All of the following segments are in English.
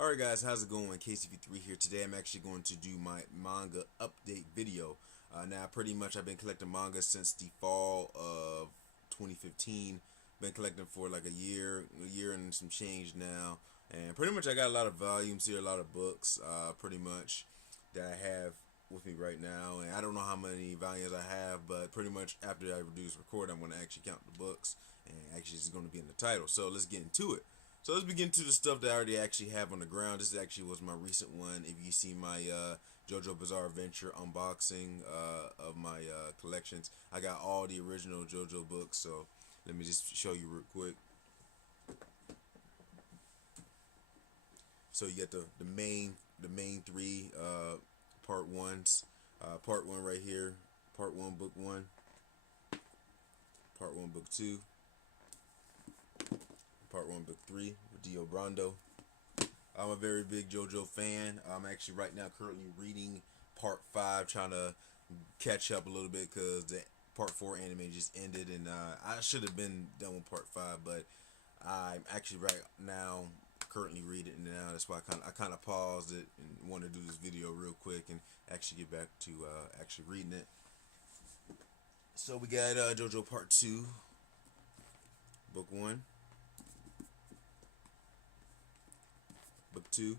Alright guys, how's it going? KCV3 here. Today I'm actually going to do my manga update video. Now pretty much I've been collecting manga since the fall of 2015. Been collecting for like a year and some change now. And pretty much I got a lot of volumes here, a lot of books pretty much that I have with me right now. And I don't know how many volumes I have, but pretty much after I do this record I'm going to actually count the books. And actually it's going to be in the title. So let's get into it. So let's begin to the stuff that I already actually have on the ground. This actually was my recent one. If you see my JoJo Bizarre Adventure unboxing of my collections, I got all the original JoJo books. So let me just show you real quick. So you get the main three part ones. Part one right here. Part one book one. Part one book two. Part one book three with Dio Brando. I'm a very big JoJo fan. I'm actually right now currently reading part 5, trying to catch up a little bit because the part 4 anime just ended, and I should have been done with part 5, but I'm actually right now currently reading it now. That's why I kind of paused it and want to do this video real quick and actually get back to actually reading it. So we got JoJo part 2, book 1, book 2,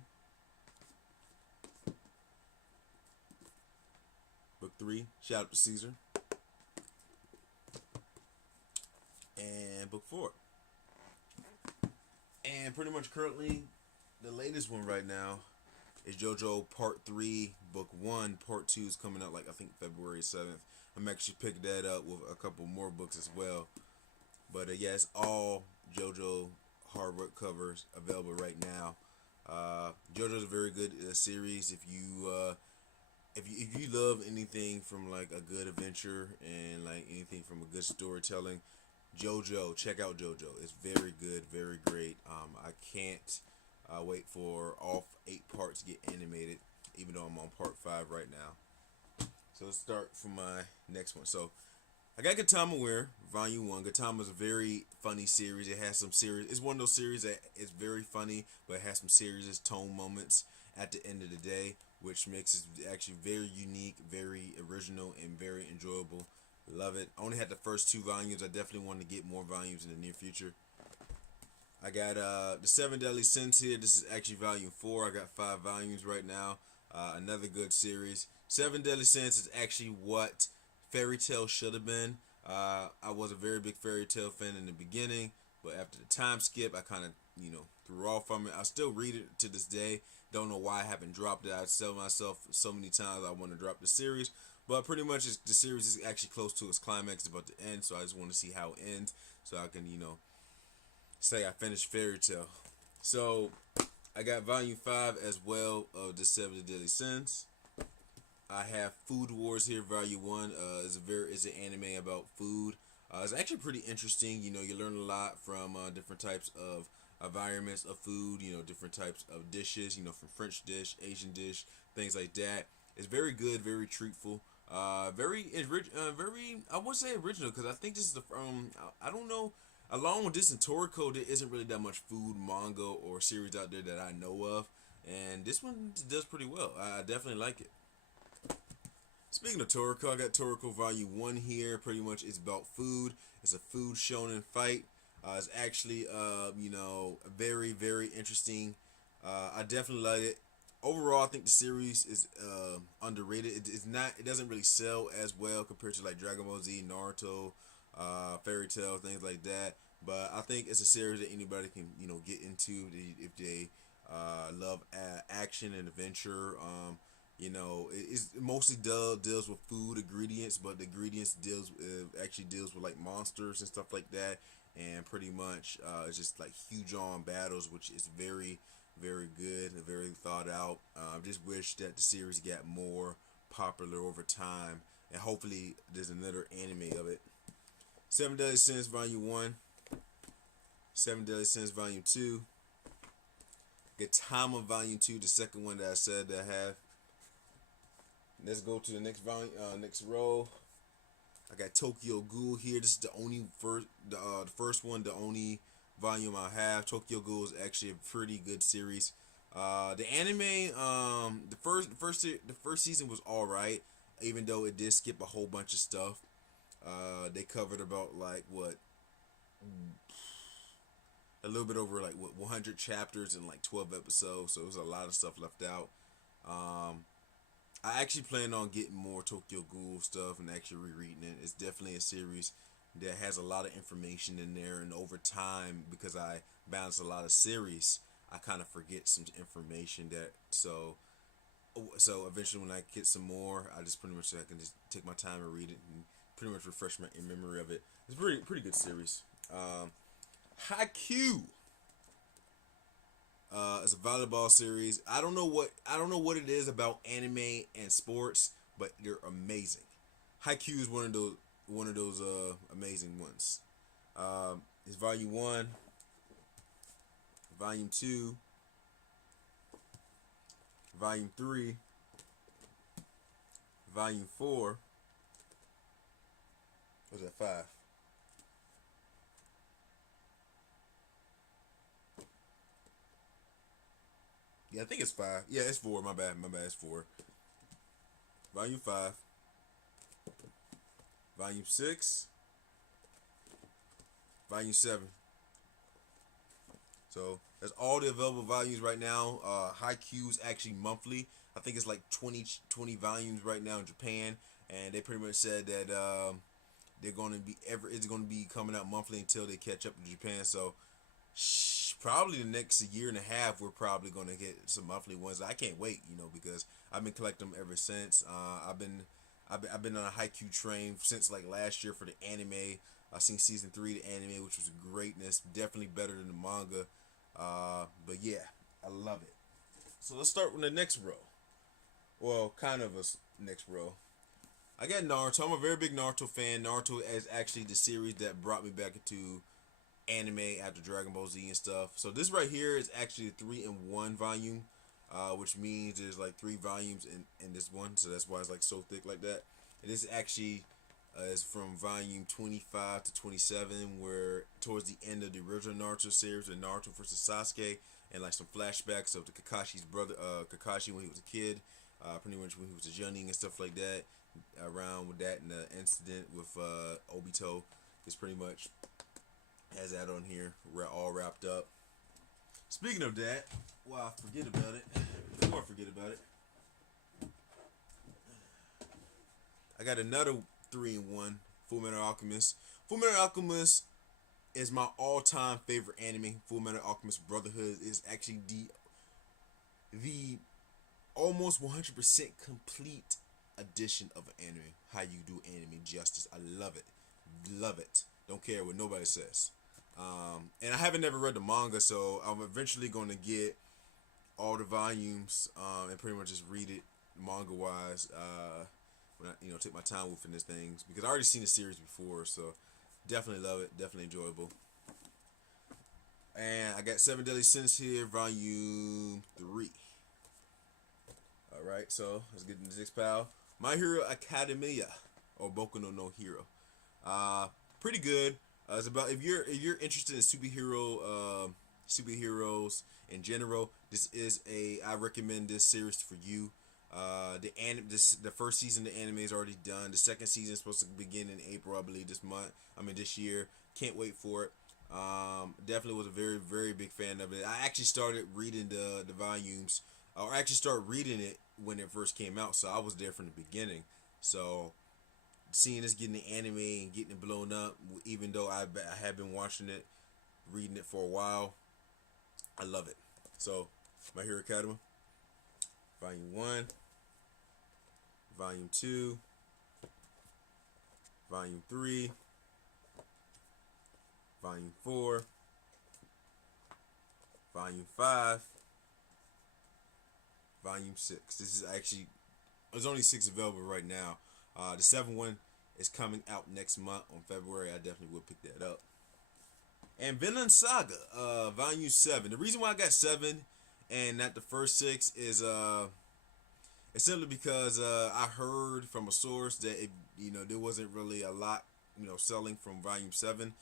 book 3. Shout out to Caesar. And book 4. And pretty much currently, the latest one right now is JoJo Part 3, Book 1. Part 2 is coming out like I think February 7th. I'm actually picking that up with a couple more books as well. But yeah, it's all JoJo hardwood covers available right now. JoJo's a very good series. If you love anything from like a good adventure and like anything from a good storytelling, JoJo, check out JoJo. It's very good, very great. I can't wait for all 8 parts to get animated, even though I'm on part 5 right now. So let's start from my next one. So I got Gatama Wear, Volume 1. Gatama's a very funny series. It has some serious. It's one of those series that is very funny, but it has some serious tone moments at the end of the day, which makes it actually very unique, very original, and very enjoyable. Love it. I only had the first 2 volumes. I definitely want to get more volumes in the near future. I got the 7 Deadly Sins here. This is actually volume 4. I got 5 volumes right now. Another good series. 7 Deadly Sins is actually what Fairy Tail should have been. I was a very big Fairy Tail fan in the beginning, but after the time skip, I kind of threw off from it. I still read it to this day. Don't know why I haven't dropped it. I tell myself so many times I want to drop the series, but pretty much the series is actually close to its climax, it's about to end. So I just want to see how it ends, so I can say I finished Fairy Tail. So I got volume 5 as well of the 7 Deadly Sins. I have Food Wars here, volume 1. It's an anime about food. It's actually pretty interesting. You learn a lot from different types of environments of food. Different types of dishes. From French dish, Asian dish, things like that. It's very good, very truthful. Very I would say original, because I think this is the I don't know. Along with this and Toriko, there isn't really that much food manga or series out there that I know of, and this one does pretty well. I definitely like it. Speaking of Toriko, I got Toriko Volume 1 here. Pretty much it's about food. It's a food shonen fight. It's actually, very, very interesting. I definitely like it. Overall, I think the series is underrated. It's not. It doesn't really sell as well compared to like Dragon Ball Z, Naruto, Fairy Tail, things like that. But I think it's a series that anybody can get into if they love action and adventure. It's mostly deals with food ingredients, but the ingredients actually deals with like monsters and stuff like that, and pretty much it's just like huge on battles, which is very, very good and very thought out. I just wish that the series got more popular over time, and hopefully there's another anime of it. 7 Deadly Sins Volume 1, 7 Deadly Sins Volume 2, Gatama Volume 2, the second one that I said that I have. Let's go to the next volume, next row. I got Tokyo Ghoul here. This is the first one, the only volume I have. Tokyo Ghoul is actually a pretty good series. The anime, the first season was all right, even though it did skip a whole bunch of stuff. They covered about like what a little bit over like what 100 chapters and like 12 episodes, so it was a lot of stuff left out. Um, I actually plan on getting more Tokyo Ghoul stuff and actually rereading it. It's definitely a series that has a lot of information in there, and over time, because I balance a lot of series, I kind of forget some information that so eventually when I get some more, I just pretty much I can just take my time and read it and pretty much refresh my memory of it. It's pretty good series. Haikyuu. It's a volleyball series. I don't know what it is about anime and sports, but they're amazing. Haikyuu is one of those amazing ones. It's volume one, volume two, volume three, volume four. What's that, five? Yeah, I think it's five. Yeah, it's four. My bad. My bad. It's four. Volume five, volume six, volume seven. So that's all the available volumes right now. Haikyuu's actually monthly. I think it's like 20 volumes right now in Japan, and they pretty much said that they're going to be it's going to be coming out monthly until they catch up to Japan. So probably the next year and a half, we're probably going to get some monthly ones. I can't wait, because I've been collecting them ever since. I've been on a Haikyuu train since like last year for the anime. I seen season three of the anime, which was greatness. Definitely better than the manga. But yeah, I love it. So let's start with the next row. Well, kind of a next row. I got Naruto. I'm a very big Naruto fan. Naruto is actually the series that brought me back into anime after Dragon Ball Z and stuff. So this right here is actually a 3-in-1 volume, which means there's like three volumes in this one. So that's why it's like so thick like that. And this actually is from volume 25 to 27, where towards the end of the original Naruto series, with Naruto versus Sasuke, and like some flashbacks of the Kakashi's brother, Kakashi when he was a kid, pretty much when he was a youngling and stuff like that. Around with that and the incident with Obito is pretty much has that on here. We're all wrapped up. Speaking of that, well, I forget about it. Before I forget about it, I got another 3-in-1 Full Metal Alchemist. Full Metal Alchemist is my all-time favorite anime. Full Metal Alchemist Brotherhood is actually the almost 100% complete edition of an anime. How you do anime justice. I love it. Love it. Don't care what nobody says. And I haven't never read the manga, so I'm eventually going to get all the volumes and pretty much just read it manga wise. When I take my time within these things, because I already seen the series before, so definitely love it. Definitely enjoyable. And I got Seven Deadly Sins here, volume 3. All right, so let's get into this pal. My Hero Academia, or Boku no Hero. Pretty good. It's about if you're interested in superheroes in general. This is I recommend this series for you. The first season of the anime is already done. The second season is supposed to begin in April, I believe, this month. I mean this year. Can't wait for it. Definitely was a very very big fan of it. I actually started reading the volumes, or actually started reading it when it first came out. So I was there from the beginning. So seeing this getting the anime and getting it blown up, even though I have been watching it, reading it for a while, I love it. So, My Hero Academy, Volume 1, Volume 2, Volume 3, Volume 4, Volume 5, Volume 6. This is actually, there's only 6 available right now. The 7th one is coming out next month on February. I definitely will pick that up. And Vinland Saga, Volume 7. The reason why I got 7 and not the first 6 is it's simply because I heard from a source that there wasn't really a lot selling from Volume 7.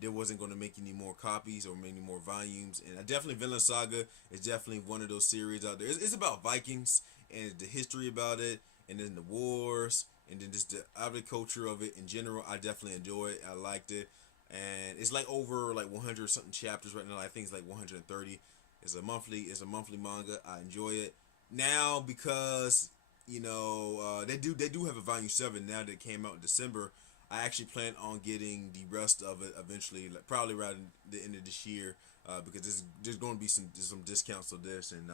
there wasn't going to make any more copies or many more volumes. And I definitely Vinland Saga is definitely one of those series out there. It's about Vikings and the history about it, and then the wars, and then just the agriculture of it in general. I definitely enjoy it. I liked it, and it's like over like 100 something chapters right now. I think it's like 130. It's a monthly manga. I enjoy it now because they do have a volume 7 now that came out in December. I actually plan on getting the rest of it eventually, like probably around the end of this year, because there's going to be some discounts of this, and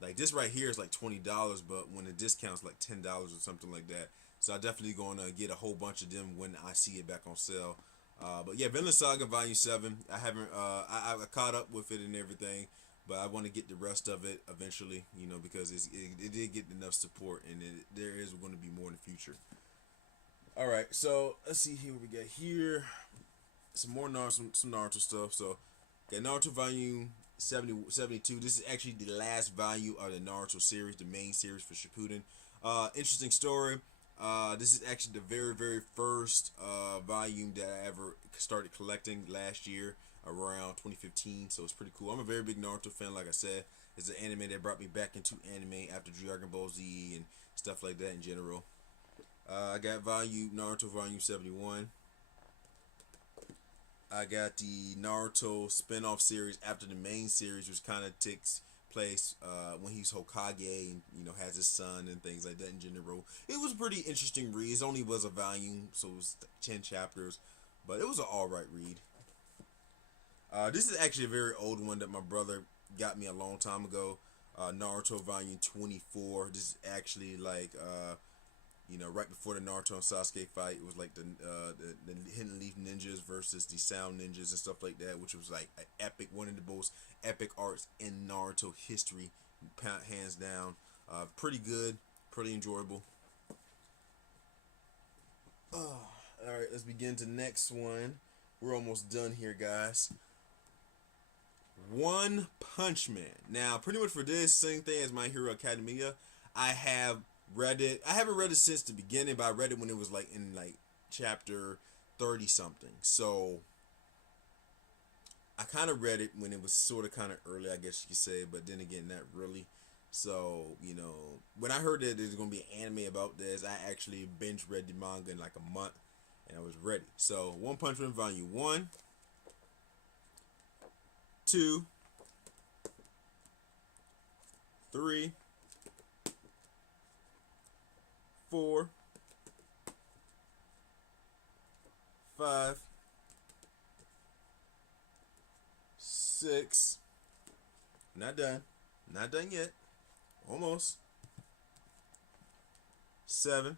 like this right here is like $20, but when the discount's like $10 or something like that. So I definitely going to get a whole bunch of them when I see it back on sale. But yeah, Vinland Saga Volume 7. I haven't I caught up with it and everything, but I want to get the rest of it eventually. Because it did get enough support, and there is going to be more in the future. All right, so let's see here what we got here. Some more Naruto, some Naruto stuff. So, got Naruto Volume 72. This is actually the last volume of the Naruto series, the main series for Shippuden. Interesting story. This is actually the very, very first volume that I ever started collecting last year around 2015. So it's pretty cool. I'm a very big Naruto fan, like I said. It's an anime that brought me back into anime after Dragon Ball Z and stuff like that in general. I got Naruto Volume 71. I got the Naruto spin-off series after the main series, which kind of takes place when he's Hokage and has his son and things like that in general. It was a pretty interesting read. It only was a volume, so it was 10 chapters, but it was an alright read. This is actually a very old one that my brother got me a long time ago. Naruto Volume 24. This is actually like right before the Naruto and Sasuke fight. It was like the Hidden Leaf Ninjas versus the Sound Ninjas and stuff like that, which was like an epic, one of the most epic arcs in Naruto history, hands down. Pretty good, pretty enjoyable. All right, let's begin to next one. We're almost done here, guys. One Punch Man. Now, pretty much for this, same thing as My Hero Academia. I have read it. I haven't read it since the beginning, but I read it when it was like in like chapter 30 something. So I kind of read it when it was sort of kind of early, I guess you could say, but then again, not really. So, when I heard that there's going to be an anime about this, I actually binge read the manga in like a month, and I was ready. So, One Punch Man Volume 1, 2, 3, 4, 5, 6. Not done. Not done yet. Almost. 7,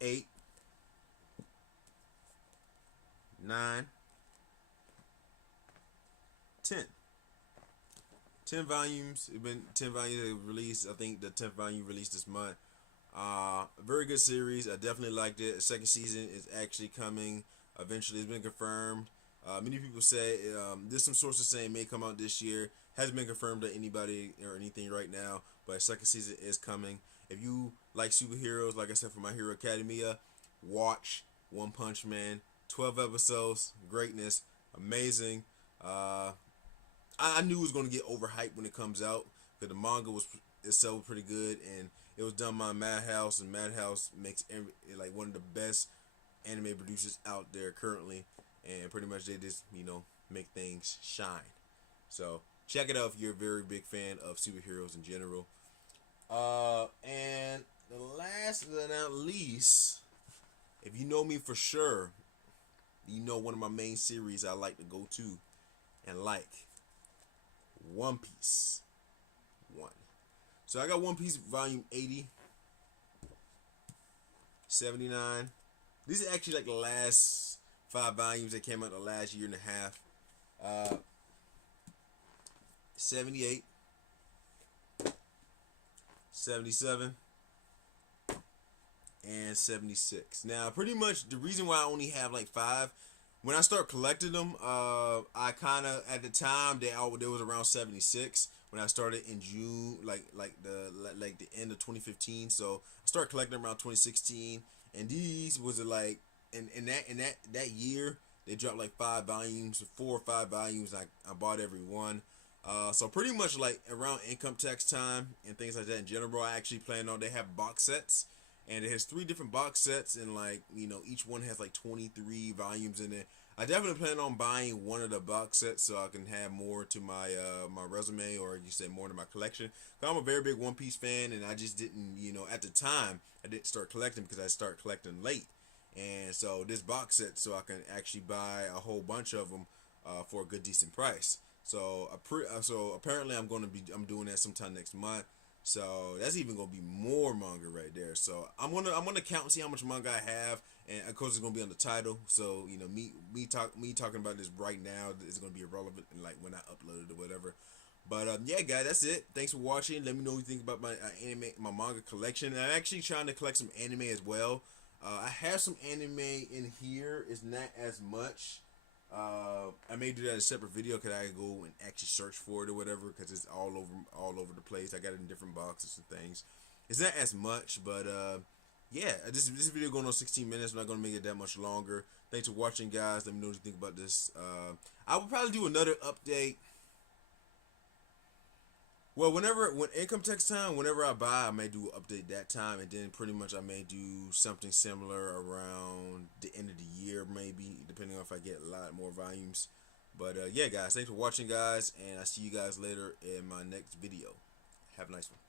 8, 9, 10. 10 volumes. It's been 10 volumes released. I think the 10th volume released this month. Very good series. I definitely liked it. A second season is actually coming. Eventually, it's been confirmed. Many people say there's some sources saying it may come out this year. Hasn't been confirmed to anybody or anything right now, but a second season is coming. If you like superheroes, like I said for My Hero Academia, watch One Punch Man. 12 episodes, greatness, amazing. I knew it was going to get overhyped when it comes out because the manga was itself pretty good, and it was done by Madhouse, and Madhouse makes like one of the best anime producers out there currently, and pretty much they just make things shine. So check it out if you're a very big fan of superheroes in general. And the last but not least, if you know me for sure, one of my main series I like to go to and like One Piece 1. So I got One Piece Volume 80, 79. These are actually like the last 5 volumes that came out the last year and a half. 78, 77, and 76. Now, pretty much the reason why I only have like 5, when I start collecting them, I kind of at the time there was around 76 when I started in June, like the end of 2015. So I started collecting around 2016, and these was like in that year they dropped like 5 volumes, 4 or 5 volumes. I bought every one. So pretty much like around income tax time and things like that in general, I actually plan on, they have box sets, and it has 3 different box sets, and like each one has like 23 volumes in it. I definitely plan on buying one of the box sets so I can have more to my my resume, or you said more to my collection. 'Cause I'm a very big One Piece fan, and I just didn't, at the time I didn't start collecting because I started collecting late, and so this box set so I can actually buy a whole bunch of them for a good decent price. So apparently I'm doing that sometime next month. So that's even gonna be more manga right there. So I'm gonna count and see how much manga I have, and of course it's gonna be on the title. So me talking about this right now is gonna be irrelevant, and like when I upload it or whatever. But yeah, guys, that's it. Thanks for watching. Let me know what you think about my anime, my manga collection. And I'm actually trying to collect some anime as well. I have some anime in here. It's not as much. I may do that in a separate video because I go and actually search for it or whatever, because it's all over the place. I got it in different boxes and things. It's not as much, but yeah. This video going on 16 minutes. I'm not gonna make it that much longer. Thanks for watching, guys. Let me know what you think about this. I will probably do another update. Well, when income tax time, whenever I buy, I may do an update that time, and then pretty much I may do something similar around the end of the year, maybe, depending on if I get a lot more volumes. But yeah, guys, thanks for watching, guys, and I see you guys later in my next video. Have a nice one.